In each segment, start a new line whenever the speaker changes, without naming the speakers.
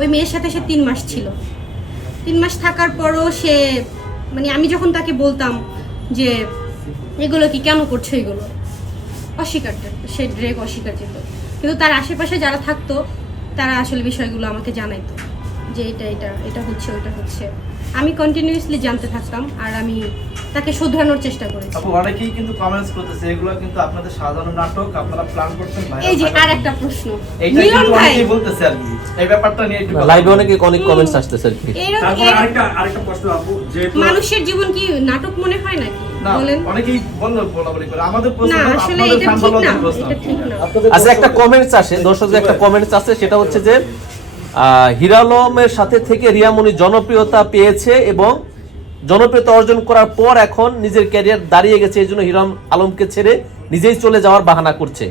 ওই মেয়ের সাথে সে তিন মাস ছিল। তিন মাস থাকার পরও সে মানে আমি যখন তাকে বলতাম যে, এগুলো কি, কেন করছ এগুলো? অস্বীকার সে ড্রেক অস্বীকার যেত কিন্তু তার আশেপাশে যারা থাকতো, তারা আসলে বিষয়গুলো আমাকে জানাইতো। যে এটা এটা এটা হচ্ছে ওইটা হচ্ছে। আমি কন্টিনিউয়াসলি জানতে থাকতাম আর আমি তাকে শুধরানোর চেষ্টা করেছি।
আপু অনেকেই কিন্তু কমেন্টস করতেছে এগুলো কিন্তু আপনাদের সাজানো নাটক আপনারা প্ল্যান করছেন ভাই
এই যে আর একটা প্রশ্ন। মিলন ভাই।
অনেকেই বলতেছে আর কি। এই ব্যাপারটা নিয়ে একটু
লাইভে অনেকে অনেক কমেন্টস আসতেছে আর কি।
তারপর আরেকটা আরেকটা প্রশ্ন আপু যেহেতু
মানুষের জীবন কি নাটক মনে হয় নাকি?
অনেকেই বলল বলাবলি করে। আমাদের প্রশ্ন
না
না,
আসলে
আপনাদের
এটা ঠিক না
সাম্যলতার প্রশ্ন।
এটা ঠিক না।
আচ্ছা একটা কমেন্টস আসে দর্শকদের একটা কমেন্টস আছে সেটা হচ্ছে যে আহ, হিরা আলমের সাথে থেকে রিয়ামণি জনপ্রিয়তা পেয়েছে এবং জনপ্রিয়তা অর্জন করার পর এখন নিজের ক্যারিয়ার দাঁড়িয়ে গেছে এই জন্য হিরাম আলমকে ছেড়ে নিজেই চলে যাওয়ার বাহানা করছে।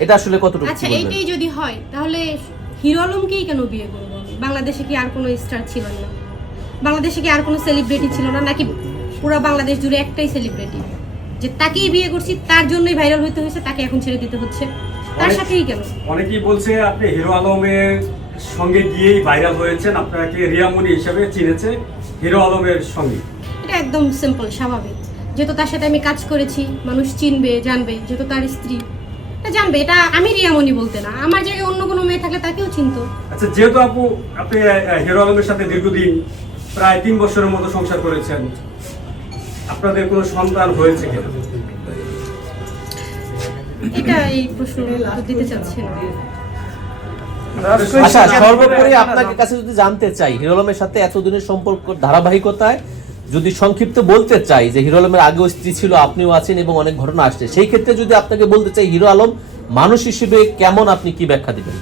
এটা আসলে কতটুকু
আচ্ছা এইটাই যদি হয় তাহলে হিরো আলমকেই কেন বিয়ে করব? বাংলাদেশে কি আর কোনো স্টার ছিল না? বাংলাদেশে কি আর কোনো সেলিব্রিটি ছিল না? নাকি পুরো বাংলাদেশ জুড়ে একটাই সেলিব্রিটি যে তাকেই বিয়ে করছি তার জন্যই ভাইরাল হইতে হয়েছে তাকে এখন ছেড়ে দিতে হচ্ছে। তার সাথেই কেন?
অনেকেই বলছে আপনি হিরো আলমের সঙ্গে গিয়েই ভাইরাল হয়েছেন। আপনাকে রিয়ামণি হিসেবে চিনেছে হিরো আলমের সঙ্গে।
এটা একদম সিম্পল স্বাভাবিক। যেহেতু তার সাথে আমি কাজ করেছি মানুষ চিনবে জানবে যেহেতু তার স্ত্রী। এটা জানবে এটা আমি রিয়ামণি বলতে না। আমার জায়গায় অন্য কোনো মেয়ে থাকলে তাকেও চিনতো।
আচ্ছা যেহেতু আপু আপনি হিরো আলমের সাথে দীর্ঘদিন প্রায় তিন বছরের মতো সংসার করেছেন আপনাদের কোনো সন্তান হয়েছে কিনা?
এটা এই প্রশ্ন দিতে চাচ্ছি না
আচ্ছা সর্বোপরি আপনাকে কাছে যদি জানতে চাই হিরো আলমের সাথে এতদিনের সম্পর্ক ধারাবাহিকতায় যদি সংক্ষিপ্ত বলতে চাই যে হিরো আলমের আগেও স্ত্রী ছিল আপনিও আছেন এবং অনেক ঘটনা আসছে সেই ক্ষেত্রে যদি আপনাকে বলতে চাই হিরো আলম মানুষ হিসেবে কেমন আপনি কি ব্যাখ্যা দিবেন?